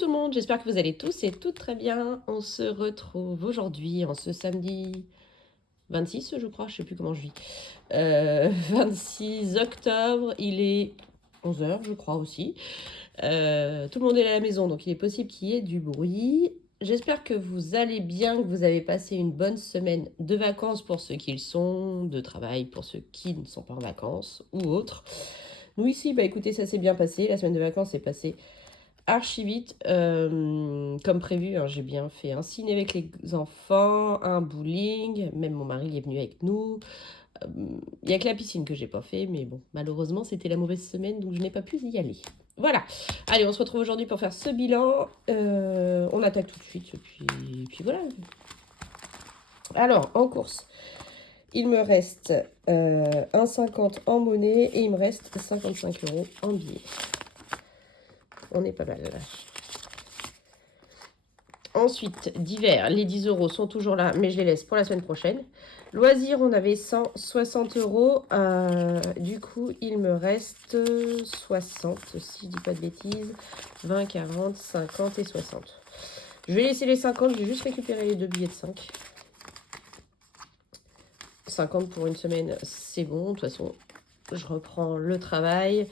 tout le monde, j'espère que vous allez tous et toutes très bien. On se retrouve aujourd'hui en ce samedi 26, je crois, je sais plus comment je vis. 26 octobre, il est 11 h, je crois aussi. Tout le monde est à la maison, donc il est possible qu'il y ait du bruit. J'espère que vous allez bien, que vous avez passé une bonne semaine de vacances pour ceux qui le sont, de travail pour ceux qui ne sont pas en vacances ou autres. Nous ici, bah écoutez, ça s'est bien passé. La semaine de vacances est passée archi vite, comme prévu, hein. J'ai bien fait un ciné avec les enfants, un bowling, même mon mari est venu avec nous. Il n'y a que la piscine que j'ai pas fait, mais bon, malheureusement c'était la mauvaise semaine, donc je n'ai pas pu y aller. Voilà, allez, on se retrouve aujourd'hui pour faire ce bilan. On attaque tout de suite, puis voilà. Alors, en course, il me reste 1,50 en monnaie et il me reste 55 € en billets. On est pas mal là. Ensuite, divers, les 10 € sont toujours là, mais je les laisse pour la semaine prochaine. Loisirs, on avait 160 €. Du coup, il me reste 60, si je dis pas de bêtises. 20, 40, 50 et 60. Je vais laisser les 50, j'ai juste récupéré les deux billets de 5. 50 pour une semaine, c'est bon. De toute façon, je reprends le travail.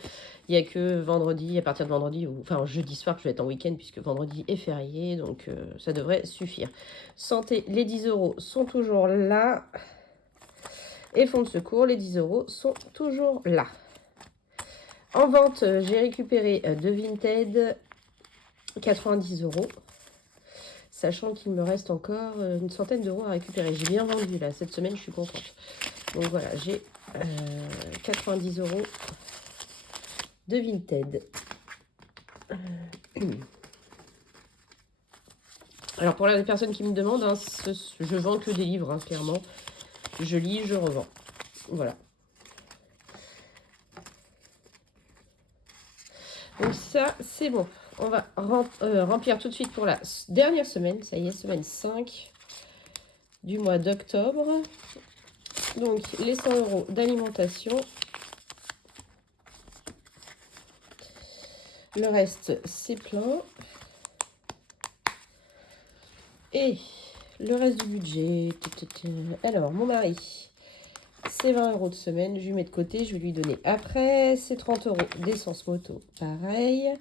Il n'y a que vendredi, à partir de vendredi, ou enfin jeudi soir, que je vais être en week-end, puisque vendredi est férié, donc ça devrait suffire. Santé, les 10 € sont toujours là. Et fonds de secours, les 10 € sont toujours là. En vente, j'ai récupéré de Vinted 90 €. Sachant qu'il me reste encore une centaine d'euros à récupérer. J'ai bien vendu là, cette semaine, je suis contente. Donc voilà, j'ai 90 € de Vinted. Alors pour la personne qui me demande, hein, je vends que des livres, hein, clairement. Je lis, je revends. Voilà. Donc ça, c'est bon. On va remplir tout de suite pour la dernière semaine. Ça y est, semaine 5 du mois d'octobre. Donc les 100 € d'alimentation. Le reste, c'est plein. Et le reste du budget. Alors, mon mari, c'est 20 € de semaine. Je lui mets de côté, je vais lui donner après. C'est 30 € d'essence moto, pareil.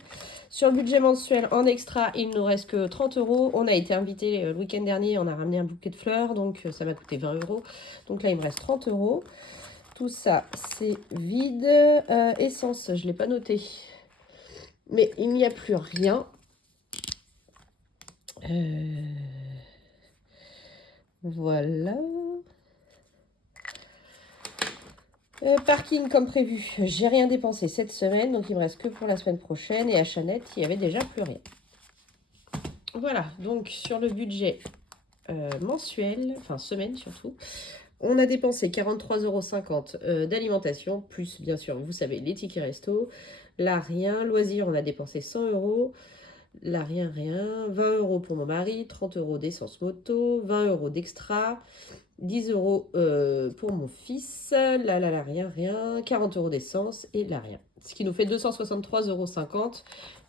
Sur le budget mensuel, en extra, il ne nous reste que 30 €. On a été invité le week-end dernier, on a ramené un bouquet de fleurs, donc ça m'a coûté 20 €. Donc là, il me reste 30 €. Tout ça, c'est vide. Essence, je ne l'ai pas noté. Mais il n'y a plus rien. Voilà. Parking comme prévu, j'ai rien dépensé cette semaine, donc il me reste que pour la semaine prochaine. Et à Chanette, il n'y avait déjà plus rien. Voilà, donc sur le budget mensuel, enfin semaine surtout, on a dépensé 43,50 € d'alimentation, plus bien sûr, vous savez, les tickets resto. Là, rien. Loisirs, on a dépensé 100 €. Là, rien. 20 € pour mon mari, 30 € d'essence moto, 20 € d'extra. 10 € pour mon fils, là, rien, 40 € d'essence et là, rien. Ce qui nous fait 263,50 €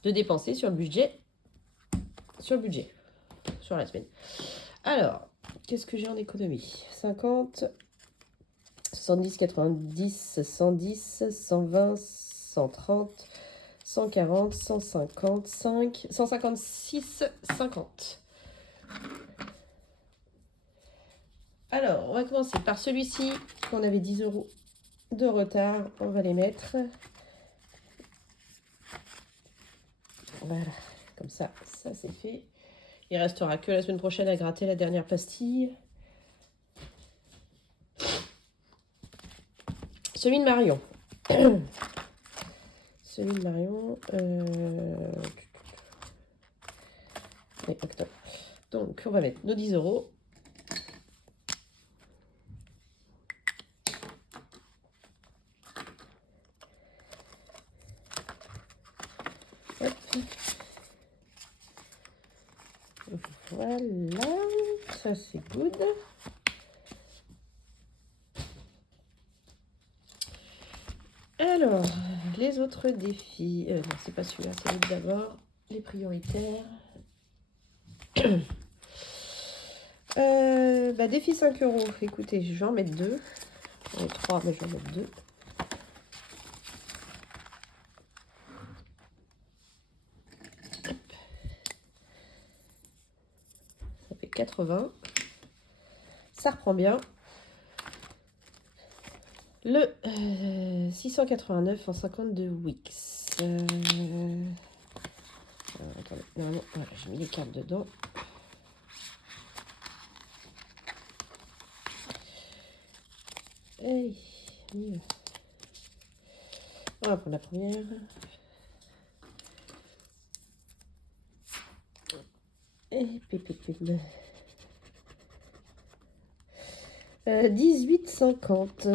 de dépenser sur le budget, sur la semaine. Alors, qu'est-ce que j'ai en économie? 50, 70, 90, 110, 120, 130, 140, 155, 156, 50. Alors, on va commencer par celui-ci, qu'on avait 10 € de retard. On va les mettre. Voilà, comme ça, ça c'est fait. Il restera que la semaine prochaine à gratter la dernière pastille. Celui de Marion. Celui de Marion. Oui, octobre. Donc, on va mettre nos 10 €. Hop. Voilà, ça c'est good. Alors, les autres défis. Non, c'est pas celui-là, c'est l'autre d'abord. les prioritaires. Défi 5 €. Écoutez, je vais en mettre 2. J'en ai 3, mais je vais en mettre 2. Ça fait 80. Ça reprend bien. Le 689 en 52 Wix. Attendez, normalement, voilà, j'ai mis les cartes dedans. Hey, on va prendre la première. Et pépépépé. 18,50.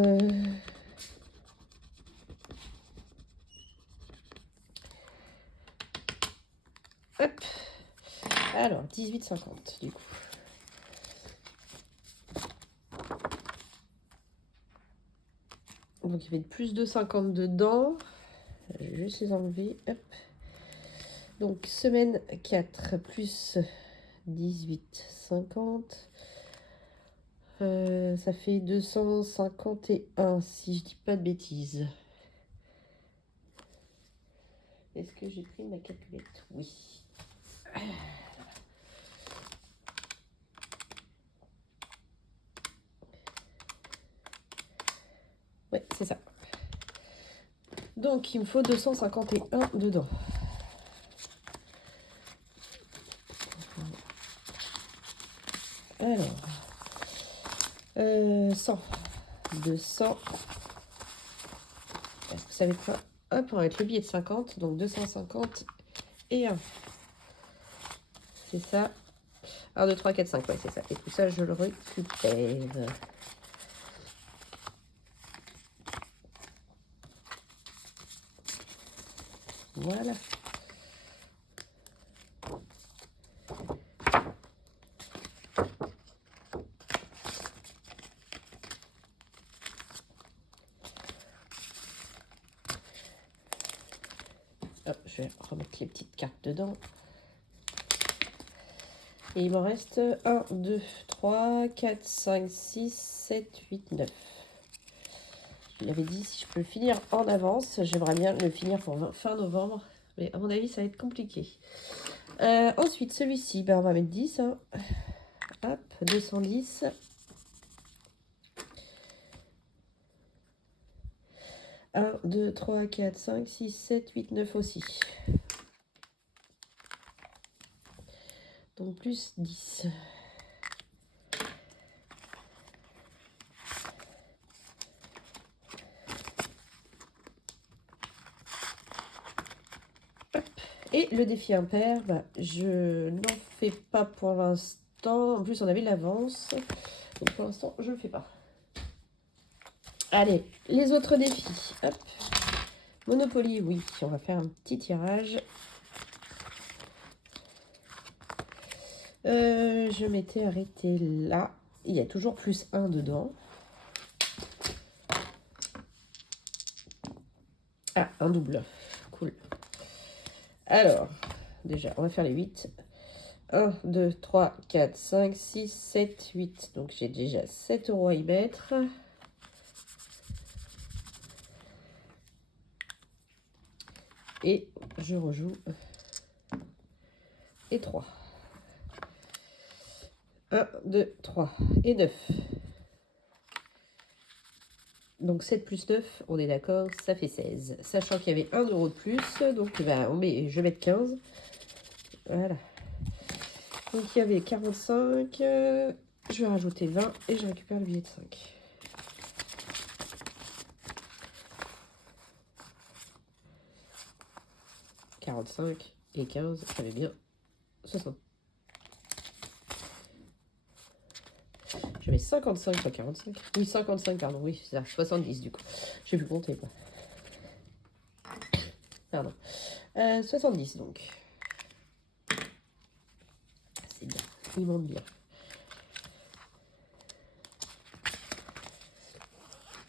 Hop. Alors, 18,50 du coup. Donc, il y avait plus de 50 dedans. Je vais juste les enlever. Hop. Donc, semaine 4 plus 18,50. Ça fait 251, si je dis pas de bêtises. Est-ce que j'ai pris ma calculette? Oui. Ouais, c'est ça. Donc, il me faut 251 dedans. Alors, 100, 200. Est-ce que ça va être quoi? Hop, on va mettre le billet de 50, donc 250 et 1. C'est ça. 1, 2, 3, 4, 5, ouais, c'est ça. Et tout ça, je le récupère. Voilà. Hop, je vais remettre les petites cartes dedans. Et il m'en reste 1, 2, 3, 4, 5, 6, 7, 8, 9. Je l'avais dit, si je peux le finir en avance, j'aimerais bien le finir pour fin novembre. Mais à mon avis, ça va être compliqué. Ensuite, celui-ci, on va mettre 10. Hein. Hop, 210. 1, 2, 3, 4, 5, 6, 7, 8, 9 aussi. Donc plus 10. Hop. Et le défi impair, je n'en fais pas pour l'instant. En plus, on avait l'avance. Donc pour l'instant, je ne le fais pas. Allez, les autres défis. Hop. Monopoly, oui. On va faire un petit tirage. Je m'étais arrêtée là. Il y a toujours plus 1 dedans. Ah, un double. Cool. Alors, déjà, on va faire les 8. 1, 2, 3, 4, 5, 6, 7, 8. Donc, j'ai déjà 7 € à y mettre. Et je rejoue. Et 3. 1, 2, 3 et 9. Donc 7 plus 9, on est d'accord, ça fait 16. Sachant qu'il y avait 1 € de plus, donc je vais mettre 15. Voilà. Donc il y avait 45. Je vais rajouter 20 et je récupère le billet de 5. « 45 et 15, ça fait bien 60. Je mets 55, pas 45. Oui, 55, pardon, oui, c'est ça, 70 du coup. J'ai pu compter, quoi. Pardon. 70 donc. C'est bien, il monte bien.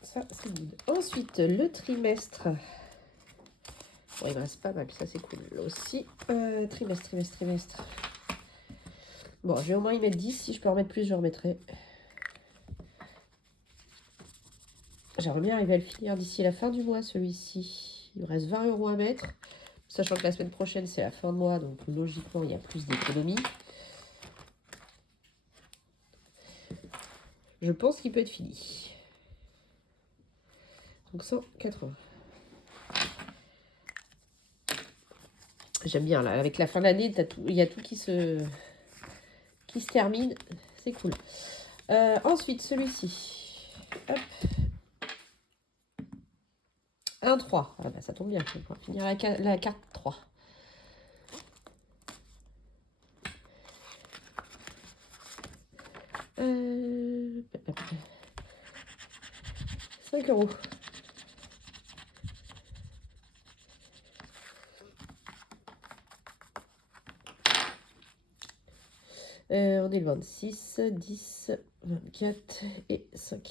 Ça, c'est good. Ensuite, le trimestre. Bon, il me reste pas mal, ça c'est cool. Là aussi, trimestre. Bon, je vais au moins y mettre 10. Si je peux en mettre plus, je remettrai. J'aimerais bien arriver à le finir d'ici la fin du mois, celui-ci. Il me reste 20 € à mettre. Sachant que la semaine prochaine, c'est la fin de mois, donc logiquement, il y a plus d'économies. Je pense qu'il peut être fini. Donc 180. J'aime bien, là, avec la fin de l'année, il y a tout qui se termine. C'est cool. Ensuite, celui-ci. Hop. 1, 3. Ah bah, ça tombe bien. Je vais pouvoir finir la carte 3. Euh... 5 €. On est le 26, 10, 24 et 5.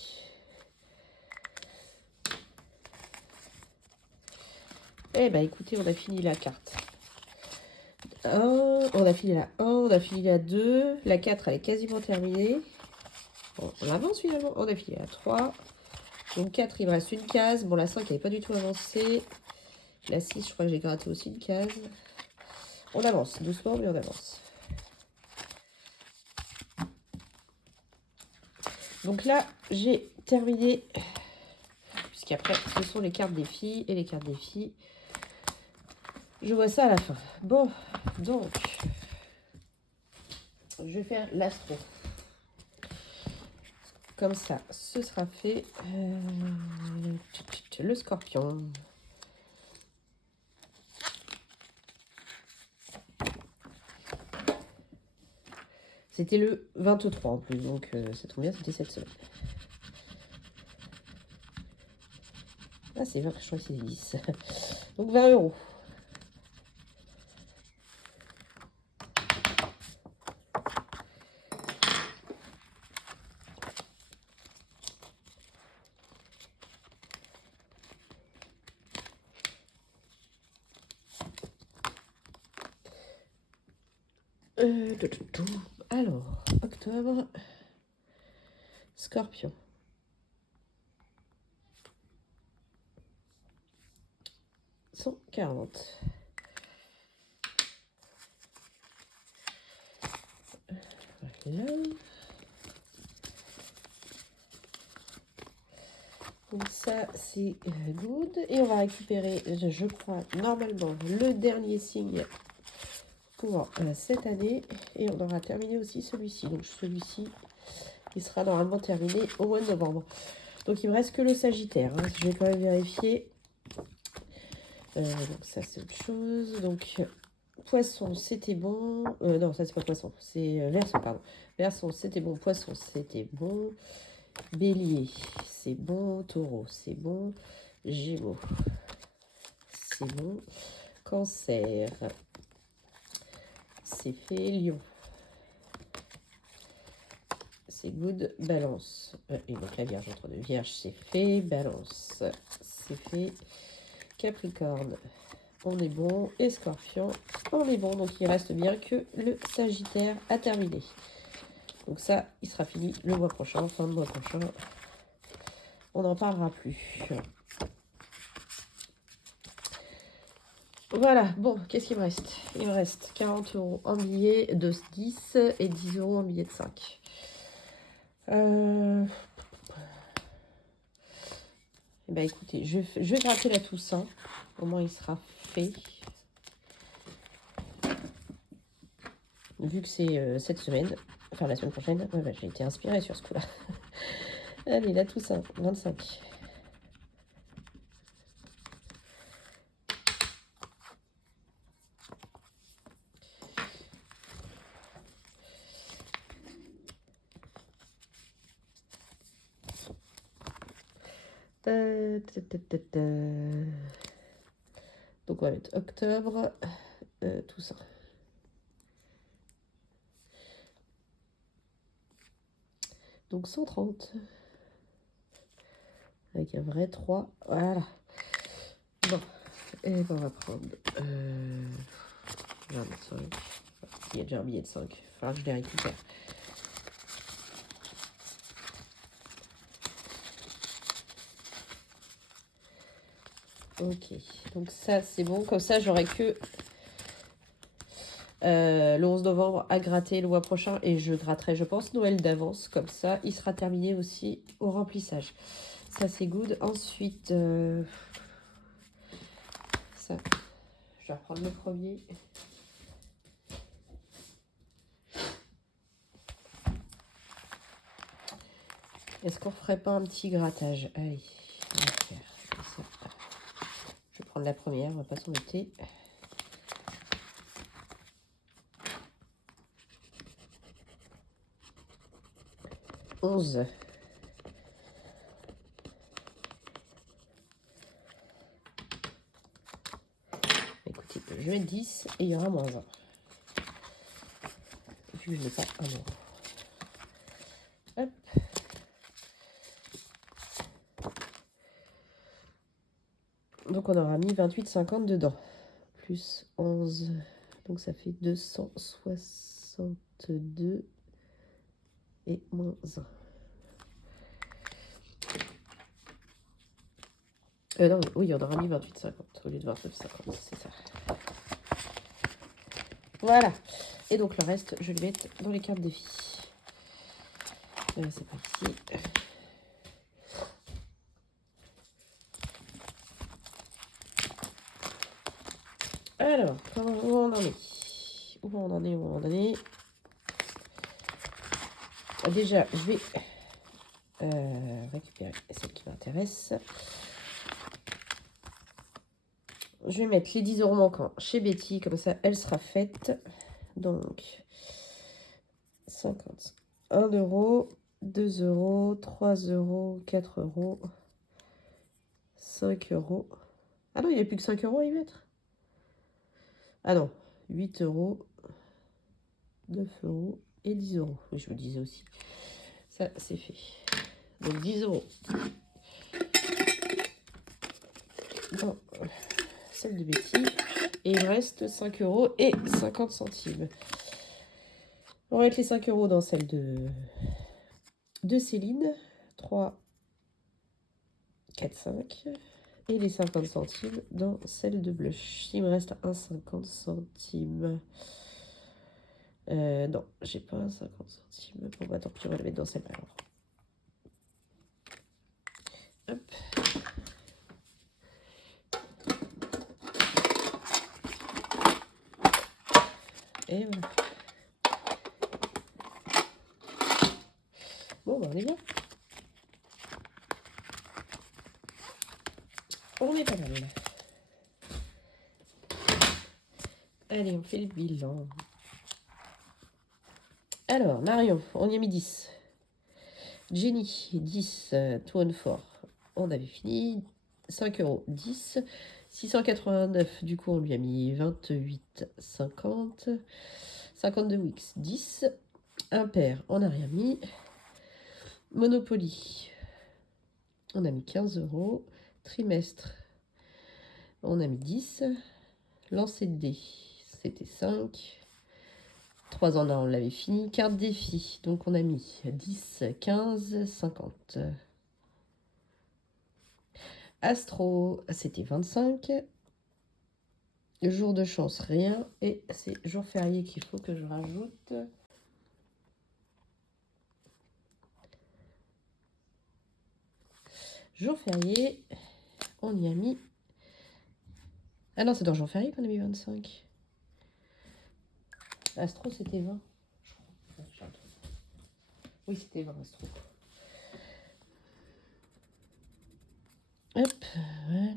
Eh ben écoutez, on a fini la carte 1, on a fini la 1, on a fini la 2, la 4 elle est quasiment terminée. Bon, on avance finalement, on a fini la 3. Donc 4, il me reste une case. Bon, la 5 elle n'est pas du tout avancée. La 6, je crois que j'ai gratté aussi une case. On avance, doucement mais on avance. Donc là, j'ai terminé, puisqu'après, ce sont les cartes des filles, et les cartes des filles, je vois ça à la fin. Bon, donc, je vais faire l'astro. Comme ça, ce sera fait. Le scorpion. C'était le 23 en plus, donc ça tombe bien, c'était cette semaine. Ah, c'est 20, je crois que c'est 10. Donc 20 €. Alors, octobre, scorpion. 140. Voilà. Donc ça, c'est good. Et on va récupérer, je crois, normalement, le dernier signe pour cette année. Et on aura terminé aussi celui-ci. Donc celui-ci, il sera normalement terminé au mois de novembre. Donc il me reste que le Sagittaire. Hein. Je vais quand même vérifier. Donc ça, c'est autre chose. Donc Poisson, c'était bon. Non, ça, c'est pas Poisson. C'est Verseau, pardon. Verseau, c'était bon. Poisson, c'était bon. Bélier, c'est bon. Taureau, c'est bon. Gémeaux, c'est bon. Cancer, c'est fait. Lion, c'est good. Balance, et donc la Vierge entre deux. Vierge, c'est fait. Balance, c'est fait. Capricorne, on est bon. Et Scorpion, on est bon. Donc il reste bien que le Sagittaire à terminer. Donc ça, il sera fini le mois prochain, fin de mois prochain. On n'en parlera plus. Voilà, bon, qu'est-ce qu'il me reste? Il me reste 40 € en billets de 10 et 10 € en billets de 5. Eh ben, écoutez, je vais gratter la Toussaint. Au moins, il sera fait. Vu que c'est cette semaine, enfin la semaine prochaine. Ouais, bah, j'ai été inspirée sur ce coup-là. Allez, la Toussaint, 25. Donc on va mettre octobre, tout ça. Donc 130. Avec un vrai 3. Voilà. Bon. Et ben on va prendre 25. Il y a déjà un billet de 5. Il va falloir que je les récupère. Ok, donc ça c'est bon. Comme ça j'aurai que le 11 novembre à gratter le mois prochain. Et je gratterai, je pense, Noël d'avance. Comme ça, il sera terminé aussi au remplissage. Ça c'est good. Ensuite, ça, je vais reprendre le premier. Est-ce qu'on ferait pas un petit grattage? Allez, on va faire ça. Je vais prendre la première, on va pas s'embêter. Écoutez, je vais 10 et il y aura moins 1. Et puis je mets ça à moi. Hop. Donc on aura mis 28,50 dedans. Plus 11. Donc ça fait 262 et moins 1. Non, oui, on aura mis 28,50 au lieu de 29,50, c'est ça. Voilà. Et donc le reste, je vais le mettre dans les cartes défi. C'est pas ici. Alors, où on en est? Où on en est? Déjà, je vais récupérer celle qui m'intéresse. Je vais mettre les 10 € manquants chez Betty, comme ça elle sera faite. Donc 50, 1 €, 2 €, 3 €, 4 €, 5 €. Ah non, il n'y a plus que 5 € à y mettre. Ah non, 8 €, 9 € et 10 €. Oui, je vous disais aussi. Ça, c'est fait. Donc 10 € dans celle de Betty. Et il reste 5 € et 50 centimes. On va mettre les 5 € dans celle de Céline. 3, 4, 5. Et les 50 centimes dans celle de Blush. Il me reste un 50 centimes. Non, j'ai pas un 50 centimes. Bon, bah tant pis, on va le mettre dans celle-là alors. Hop. Et voilà. Bon, bah on est bien. On est pas mal. Allez, on fait le bilan. Alors, Marion, on y a mis 10. Jenny, 10. Two on four. On avait fini. 5 €, 10. 689, du coup, on lui a mis 28,50. 52 Wix, 10. Impair, on n'a rien mis. Monopoly, on a mis 15 €. Trimestre, on a mis 10. Lancer de dés, c'était 5. 3 en 1, on l'avait fini. Carte défi, donc on a mis 10, 15, 50. Astro, c'était 25. Jour de chance, rien. Et c'est jour férié qu'il faut que je rajoute. Jour férié, on y a mis... Ah non, c'est dans jour férié qu'on a mis 25. Astro, c'était 20. Oui, c'était 20, Astro. Hop, voilà.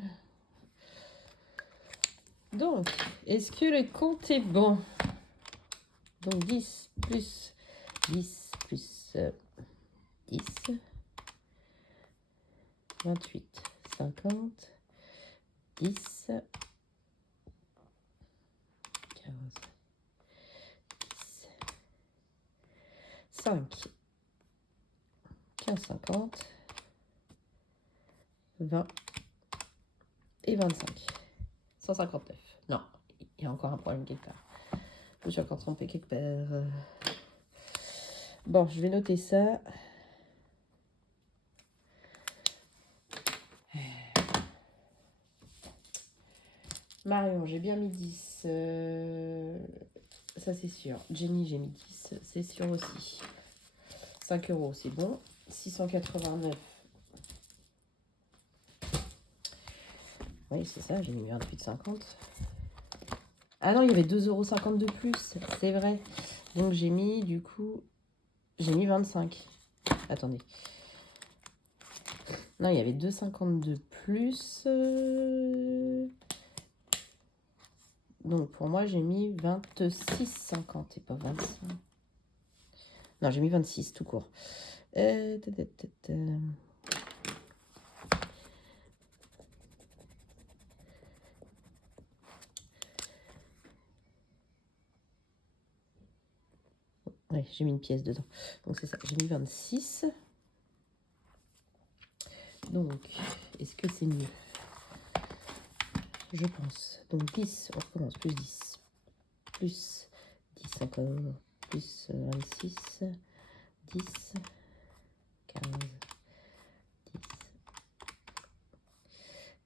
Donc, est-ce que le compte est bon? Donc 10 plus 10 plus 10. 28, 50, 10, 15, 10, 5, 15, 50, 20 et 25. 159. Non, il y a encore un problème quelque part. Je me suis encore trompée quelque part. Bon, je vais noter ça. Marion, j'ai bien mis 10. Ça, c'est sûr. Jenny, j'ai mis 10. C'est sûr aussi. 5 euros, c'est bon. 689. Oui, c'est ça, j'ai mis un plus de 50. Ah non, il y avait 2,50 € de plus, c'est vrai. Donc j'ai mis, du coup, j'ai mis 25. Attendez. Non, il y avait 2,50 de plus. Donc pour moi, j'ai mis 26,50 et pas 25. Non, j'ai mis 26 tout court. Ouais, j'ai mis une pièce dedans. Donc c'est ça, j'ai mis 26. Donc, est-ce que c'est mieux? Je pense. Donc 10, on recommence. Plus 10. Plus 10 encore. Plus 26. 10. 15. 10.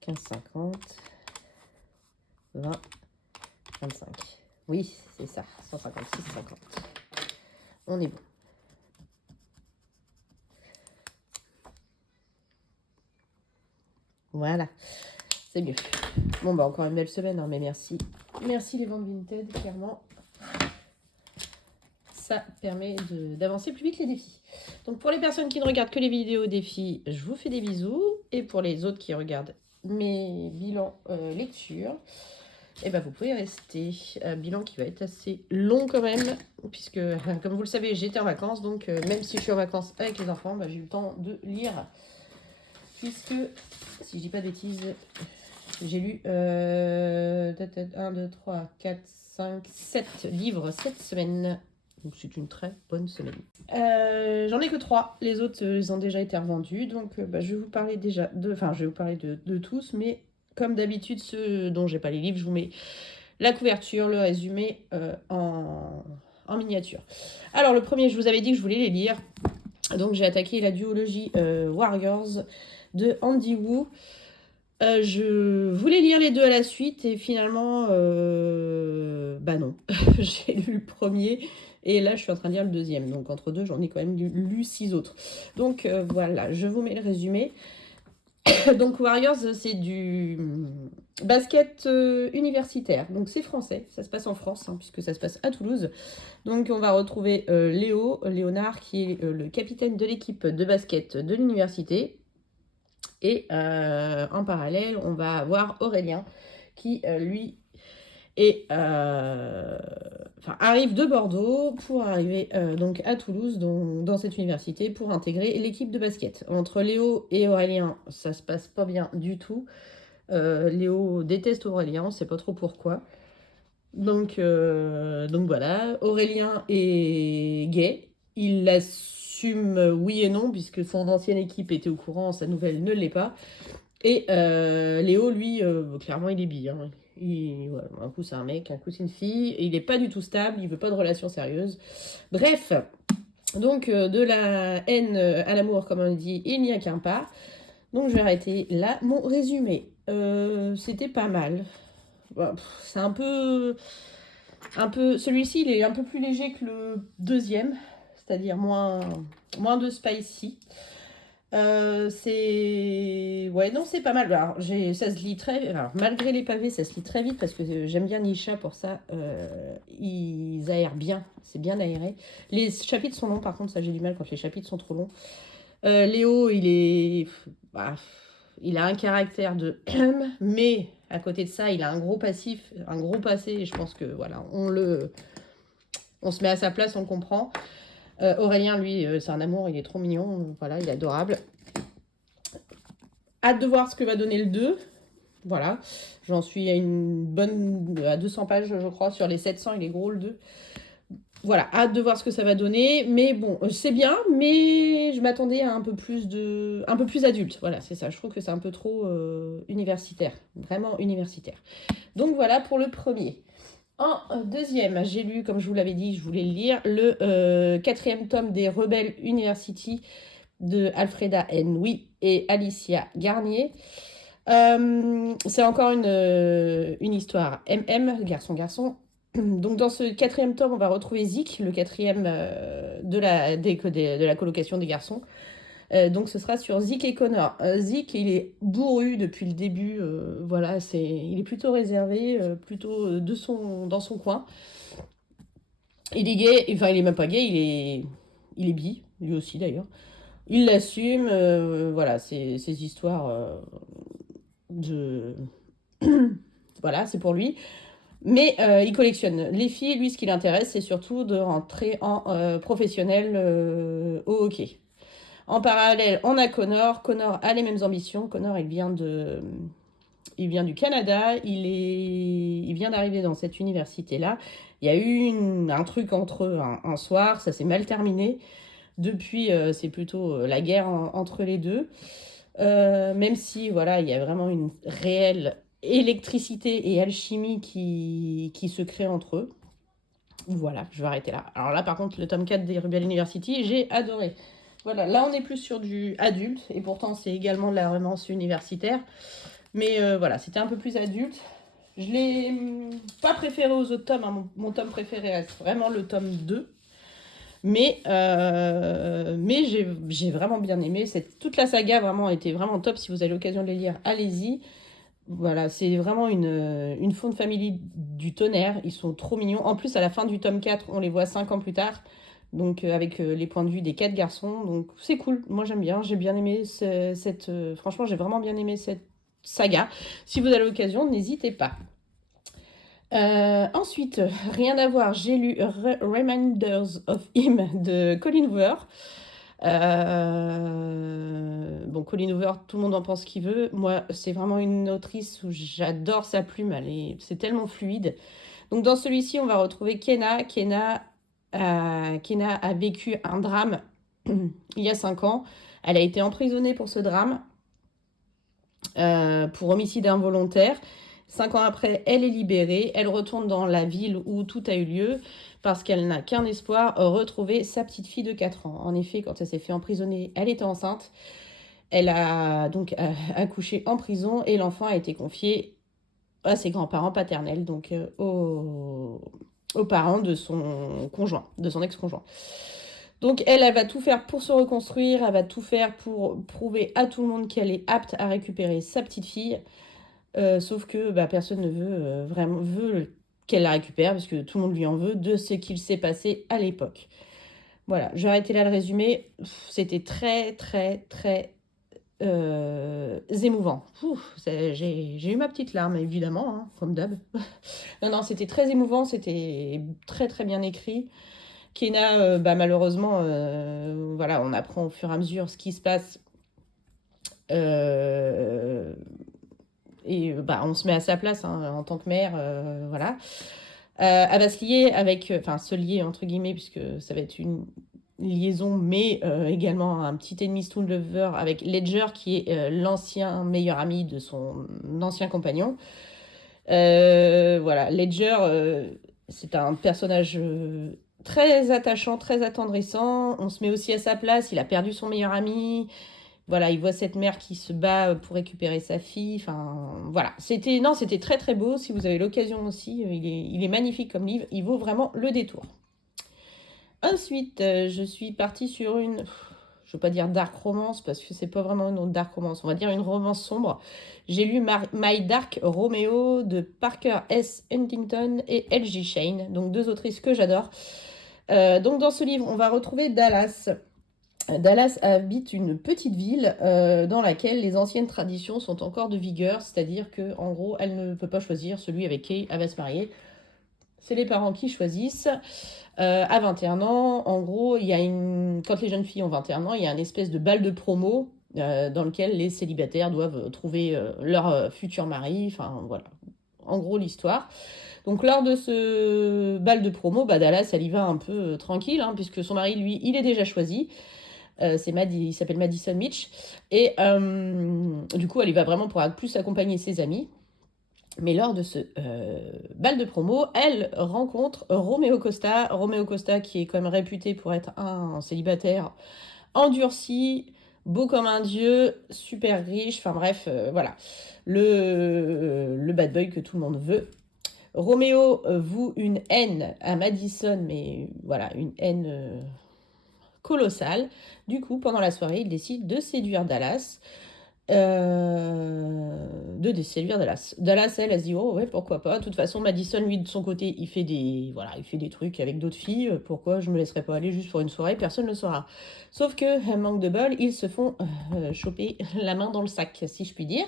15, 50. 20. 25. Oui, c'est ça. 156, 50. On est bon. Voilà. C'est mieux. Bon, bah, encore une belle semaine, hein, mais merci. Merci les ventes Vinted, clairement. Ça permet d'avancer plus vite les défis. Donc, pour les personnes qui ne regardent que les vidéos défis, je vous fais des bisous. Et pour les autres qui regardent mes bilans lecture, et ben vous pouvez rester. Un bilan qui va être assez long quand même, puisque, comme vous le savez, j'étais en vacances. Donc, même si je suis en vacances avec les enfants, bah, j'ai eu le temps de lire. Puisque, si je dis pas de bêtises, j'ai lu 1, 2, 3, 4, 5, 7 livres cette semaine. Donc c'est une très bonne semaine. J'en ai que 3. Les autres, ils ont déjà été revendus. Donc bah, je vais vous parler déjà de... Enfin, je vais vous parler de tous. Mais comme d'habitude, ceux dont j'ai pas les livres, je vous mets la couverture, le résumé en miniature. Alors le premier, je vous avais dit que je voulais les lire. Donc j'ai attaqué la duologie Warriors de Andy Wu. Je voulais lire les deux à la suite et finalement, bah non, j'ai lu le premier et là je suis en train de lire le deuxième. Donc entre deux, j'en ai quand même lu 6 autres. Donc voilà, je vous mets le résumé. Donc Warriors, c'est du basket universitaire. Donc c'est français, ça se passe en France, hein, puisque ça se passe à Toulouse. Donc on va retrouver Léonard, qui est le capitaine de l'équipe de basket de l'université. Et en parallèle, on va avoir Aurélien qui, lui, arrive de Bordeaux pour arriver donc à Toulouse, dans cette université, pour intégrer l'équipe de basket. Entre Léo et Aurélien, ça se passe pas bien du tout. Léo déteste Aurélien, on ne sait pas trop pourquoi. Donc voilà, Aurélien est gay. Il l'assume oui et non, puisque son ancienne équipe était au courant, sa nouvelle ne l'est pas. Et Léo, lui, clairement, il est bi. Hein. Voilà, un coup, c'est un mec, un coup, c'est une fille. Et il n'est pas du tout stable, il veut pas de relation sérieuse. Bref, donc de la haine à l'amour, comme on dit, il n'y a qu'un pas. Donc je vais arrêter là mon résumé. C'était pas mal. Bon, c'est un peu... Celui-ci, il est un peu plus léger que le deuxième, c'est-à-dire moins de spicy. Ouais, non, c'est pas mal. Alors, ça se lit très... Alors, malgré les pavés, ça se lit très vite parce que j'aime bien Nisha pour ça. Ils aèrent bien, c'est bien aéré. Les chapitres sont longs, par contre, ça j'ai du mal quand les chapitres sont trop longs. Léo, il a un caractère de mais à côté de ça, il a un gros passif, un gros passé. Et je pense que voilà, on se met à sa place, on le comprend. Aurélien, lui, c'est un amour, il est trop mignon, voilà, il est adorable. Hâte de voir ce que va donner le 2. Voilà, j'en suis à à 200 pages, je crois, sur les 700, il est gros le 2. Voilà, hâte de voir ce que ça va donner. Mais bon, c'est bien, mais je m'attendais à un peu plus adulte. Voilà, c'est ça. Je trouve que c'est un peu trop universitaire, vraiment universitaire. Donc voilà pour le premier. En deuxième, j'ai lu, comme je vous l'avais dit, je voulais le lire, le quatrième tome des Rebelles University de Alfreda Nwi et Alicia Garnier. C'est encore une histoire MM, garçon-garçon. Donc dans ce quatrième tome, on va retrouver Zik, le quatrième de la colocation des garçons. Donc ce sera sur Zik et Connor. Zik, il est bourru depuis le début. Voilà, il est plutôt réservé, plutôt dans son coin. Il est gay, enfin il est même pas gay, il est bi, lui aussi d'ailleurs. Il l'assume, voilà, ces histoires de... voilà, c'est pour lui. Mais il collectionne les filles. Lui, ce qui l'intéresse, c'est surtout de rentrer en professionnel au hockey. En parallèle, on a Connor. Connor a les mêmes ambitions. Connor, il vient du Canada. Il vient d'arriver dans cette université-là. Il y a eu un truc entre eux un soir. Ça s'est mal terminé. Depuis, c'est plutôt la guerre entre les deux. Même si, voilà, il y a vraiment une réelle électricité et alchimie qui se crée entre eux. Voilà, je vais arrêter là. Alors là, par contre, le tome 4 des Rebel University, j'ai adoré. Voilà, là, on est plus sur du adulte, et pourtant, c'est également de la romance universitaire. Mais voilà, c'était un peu plus adulte. Je l'ai pas préféré aux autres tomes. Hein. Mon tome préféré reste vraiment le tome 2. Mais j'ai vraiment bien aimé. Toute la saga vraiment était vraiment top. Si vous avez l'occasion de les lire, allez-y. Voilà, c'est vraiment une faune famille du tonnerre. Ils sont trop mignons. En plus, à la fin du tome 4, on les voit 5 ans plus tard. Donc, avec les points de vue des 4 garçons. Donc, c'est cool. Moi, j'aime bien. J'ai bien aimé franchement, j'ai vraiment bien aimé cette saga. Si vous avez l'occasion, n'hésitez pas. Ensuite, rien à voir, j'ai lu Reminders of Him de Colleen Hoover. Bon, Colleen Hoover, tout le monde en pense ce qu'il veut. Moi, c'est vraiment une autrice où j'adore sa plume. C'est tellement fluide. Donc, dans celui-ci, on va retrouver Kenna. Kenna a vécu un drame il y a 5 ans. Elle a été emprisonnée pour ce drame, pour homicide involontaire. 5 ans après, elle est libérée. Elle retourne dans la ville où tout a eu lieu parce qu'elle n'a qu'un espoir, retrouver sa petite fille de 4 ans. En effet, quand elle s'est fait emprisonner, elle était enceinte. Elle a donc accouché en prison et l'enfant a été confié à ses grands-parents paternels, donc aux parents de son conjoint, de son ex-conjoint. Donc elle va tout faire pour se reconstruire, elle va tout faire pour prouver à tout le monde qu'elle est apte à récupérer sa petite fille. Sauf que personne ne veut qu'elle la récupère parce que tout le monde lui en veut de ce qu'il s'est passé à l'époque. Voilà, j'ai arrêté là le résumé. C'était très très très émouvant. J'ai eu ma petite larme évidemment, hein, comme d'hab. Non, c'était très émouvant, c'était très très bien écrit. Kenna, malheureusement, voilà, on apprend au fur et à mesure ce qui se passe. Et on se met à sa place hein, en tant que mère, voilà. Elle va se lier se lier entre guillemets, puisque ça va être une liaison, mais également un petit ennemi Stone Lover avec Ledger, qui est l'ancien meilleur ami de son ancien compagnon. Voilà, Ledger, c'est un personnage très attachant, très attendrissant. On se met aussi à sa place, il a perdu son meilleur ami. Voilà, il voit cette mère qui se bat pour récupérer sa fille. Enfin, voilà. C'était très très beau. Si vous avez l'occasion aussi, il est magnifique comme livre. Il vaut vraiment le détour. Ensuite, je suis partie sur je ne veux pas dire dark romance parce que c'est pas vraiment une dark romance. On va dire une romance sombre. J'ai lu My Dark Romeo de Parker S. Huntington et L.J. Shane, donc 2 autrices que j'adore. Donc dans ce livre, on va retrouver Dallas. Dallas habite une petite ville dans laquelle les anciennes traditions sont encore de vigueur, c'est-à-dire que en gros, elle ne peut pas choisir celui avec qui elle va se marier. C'est les parents qui choisissent. À 21 ans, en gros, quand les jeunes filles ont 21 ans, il y a une espèce de bal de promo dans lequel les célibataires doivent trouver leur futur mari. Enfin, voilà. En gros, l'histoire. Donc lors de ce bal de promo, Dallas, elle y va un peu tranquille, hein, puisque son mari, lui, il est déjà choisi. Il s'appelle Madison Mitch. Et du coup, elle y va vraiment pour plus accompagner ses amis. Mais lors de ce bal de promo, elle rencontre Romeo Costa. Romeo Costa qui est quand même réputé pour être un célibataire endurci, beau comme un dieu, super riche, enfin bref, voilà. Le bad boy que tout le monde veut. Roméo voue une haine à Madison, mais voilà, une haine colossale. Du coup, pendant la soirée, il décide de séduire Dallas. De séduire Dallas. Dallas, elle se dit, oh ouais, pourquoi pas. De toute façon, Madison, lui, de son côté, il fait des trucs avec d'autres filles. Pourquoi je me laisserais pas aller juste pour une soirée? Personne ne le saura. Sauf que, manque de bol, ils se font choper la main dans le sac, si je puis dire.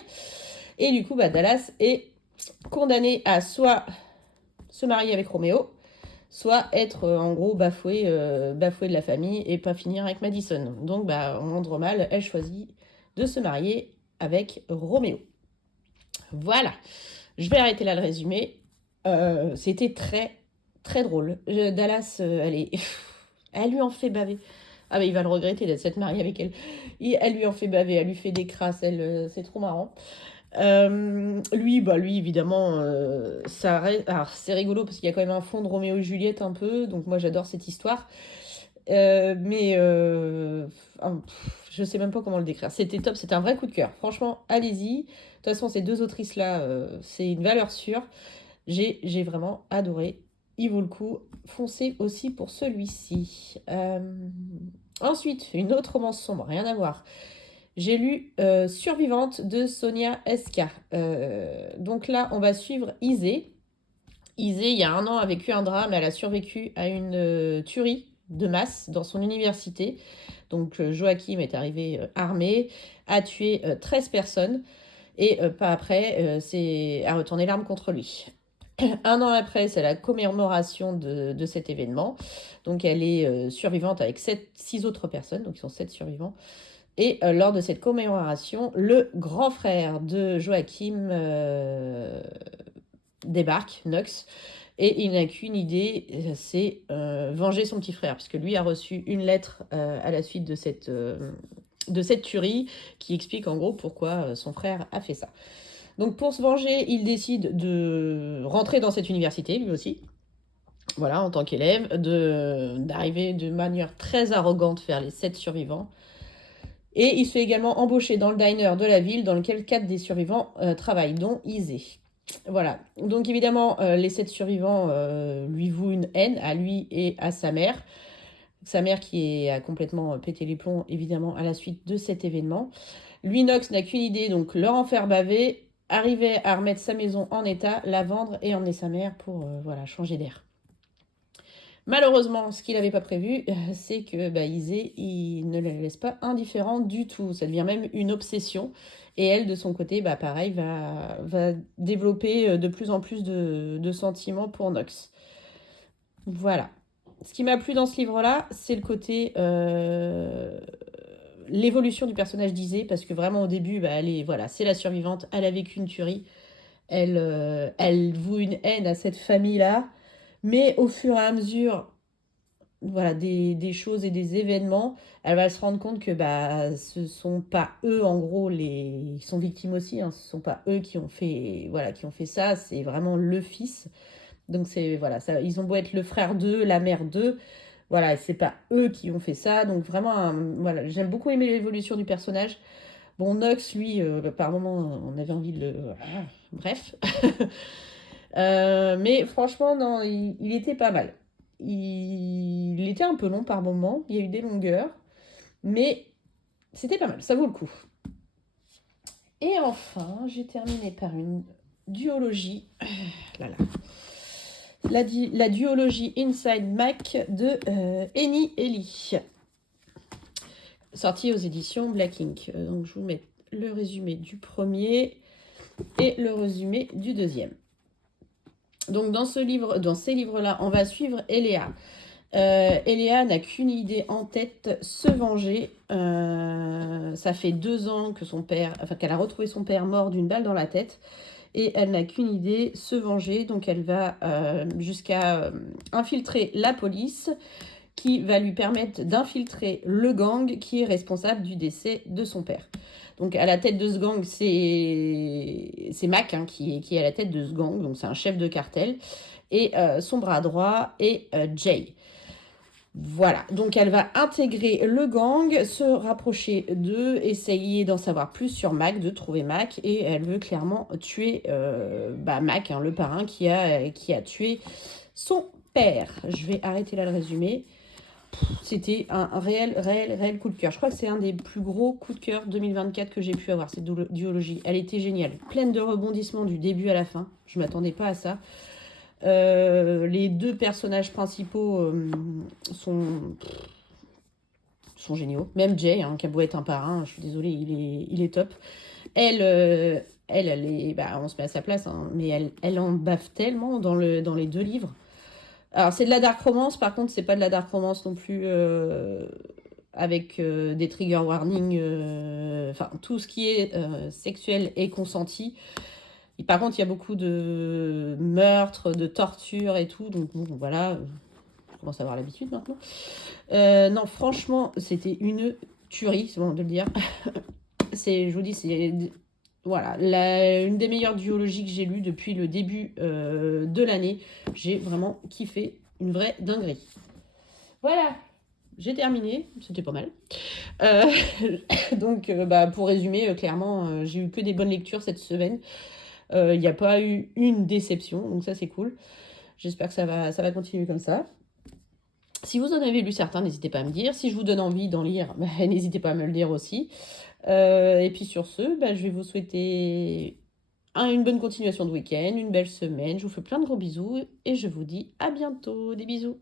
Et du coup, Dallas est condamné à soit se marier avec Roméo, soit être en gros bafoué de la famille et pas finir avec Madison. Donc, moindre mal, elle choisit de se marier avec Roméo. Voilà, je vais arrêter là le résumé. C'était très très drôle. Dallas, elle lui en fait baver. Ah mais il va le regretter d'être s'être marié avec elle. Elle lui en fait baver, elle lui fait des crasses, c'est trop marrant. Lui évidemment, alors, c'est rigolo parce qu'il y a quand même un fond de Roméo et Juliette un peu, donc moi j'adore cette histoire. Je sais même pas comment le décrire. C'était top, c'était un vrai coup de cœur. Franchement, allez-y. De toute façon, ces deux autrices-là, c'est une valeur sûre. J'ai vraiment adoré. Il vaut le coup. Foncez aussi pour celui-ci. Ensuite, une autre romance sombre, rien à voir. J'ai lu Survivante de Sonia Eska. Donc là, on va suivre Isée. Isée, il y a 1 an, a vécu un drame. Elle a survécu à une tuerie de masse dans son université. Donc Joachim est arrivé armé, a tué 13 personnes et pas après, a retourné l'arme contre lui. 1 an après, c'est la commémoration de cet événement. Donc elle est survivante avec 6 autres personnes, donc ils sont 7 survivants. Et lors de cette commémoration, le grand frère de Joachim débarque, Knox, et il n'a qu'une idée, c'est venger son petit frère, puisque lui a reçu une lettre à la suite de cette tuerie qui explique en gros pourquoi son frère a fait ça. Donc pour se venger, il décide de rentrer dans cette université, lui aussi, voilà, en tant qu'élève, d'arriver de manière très arrogante vers les 7 survivants. Et il se fait également embaucher dans le diner de la ville dans lequel 4 des survivants travaillent, dont Isée. Voilà, donc évidemment, les 7 survivants lui vouent une haine à lui et à sa mère. Sa mère qui a complètement pété les plombs, évidemment, à la suite de cet événement. Lui, Knox, n'a qu'une idée, donc leur en faire baver, arriver à remettre sa maison en état, la vendre et emmener sa mère pour changer d'air. Malheureusement, ce qu'il n'avait pas prévu, c'est que Isée, il ne la laisse pas indifférente du tout. Ça devient même une obsession. Et elle, de son côté, pareil, va développer de plus en plus de sentiments pour Knox. Voilà. Ce qui m'a plu dans ce livre-là, c'est le côté... l'évolution du personnage d'Isée, parce que vraiment au début, c'est la survivante, elle a vécu une tuerie. Elle voue une haine à cette famille-là. Mais au fur et à mesure des choses et des événements, elle va se rendre compte que ce sont pas eux, en gros, ils sont victimes aussi, hein, ce sont pas eux qui ont fait ça, c'est vraiment le fils. Donc ça, ils ont beau être le frère d'eux, la mère d'eux, voilà, c'est pas eux qui ont fait ça. Donc vraiment, j'aime beaucoup aimer l'évolution du personnage. Bon, Knox, lui, par moments, on avait envie de le... Bref. Mais franchement, non, il était pas mal. Il était un peu long par moment, il y a eu des longueurs, mais c'était pas mal, ça vaut le coup. Et enfin, j'ai terminé par une duologie. La duologie Inside Mac de Eni Ellie, sortie aux éditions Black Ink. Donc je vous mets le résumé du premier et le résumé du deuxième. Donc dans ces livres-là, on va suivre Eléa. Eléa n'a qu'une idée en tête, se venger. Ça fait 2 ans que qu'elle a retrouvé son père mort d'une balle dans la tête. et elle n'a qu'une idée, se venger. Donc elle va jusqu'à infiltrer la police, qui va lui permettre d'infiltrer le gang qui est responsable du décès de son père. Donc à la tête de ce gang, c'est Mac hein, qui est à la tête de ce gang, donc c'est un chef de cartel, et son bras droit est Jay. Voilà, donc elle va intégrer le gang, se rapprocher d'eux, essayer d'en savoir plus sur Mac, de trouver Mac, et elle veut clairement tuer Mac, hein, le parrain qui a tué son père. Je vais arrêter là le résumé. C'était un réel coup de cœur. Je crois que c'est un des plus gros coups de cœur 2024 que j'ai pu avoir, cette duologie. Elle était géniale, pleine de rebondissements du début à la fin. Je ne m'attendais pas à ça. Les deux personnages principaux sont géniaux. Même Jay, hein, qui a beau être un parrain, je suis désolée, il est top. Elle est, on se met à sa place, hein, mais elle en baffe tellement dans les deux livres. Alors, c'est de la dark romance, par contre, c'est pas de la dark romance non plus avec des trigger warnings, enfin, tout ce qui est sexuel et consenti. Et par contre, il y a beaucoup de meurtres, de tortures et tout, donc bon, voilà, je commence à avoir l'habitude maintenant. Non, franchement, c'était une tuerie, c'est bon de le dire. Je vous dis, c'est voilà, une des meilleures duologies que j'ai lues depuis le début de l'année. J'ai vraiment kiffé, une vraie dinguerie. Voilà, j'ai terminé, c'était pas mal. Donc, pour résumer, clairement, j'ai eu que des bonnes lectures cette semaine. Il n'y a pas eu une déception, donc ça c'est cool. J'espère que ça va continuer comme ça. Si vous en avez lu certains, n'hésitez pas à me dire. Si je vous donne envie d'en lire, n'hésitez pas à me le dire aussi. Et puis sur ce, je vais vous souhaiter une bonne continuation de week-end, une belle semaine. Je vous fais plein de gros bisous et je vous dis à bientôt. Des bisous.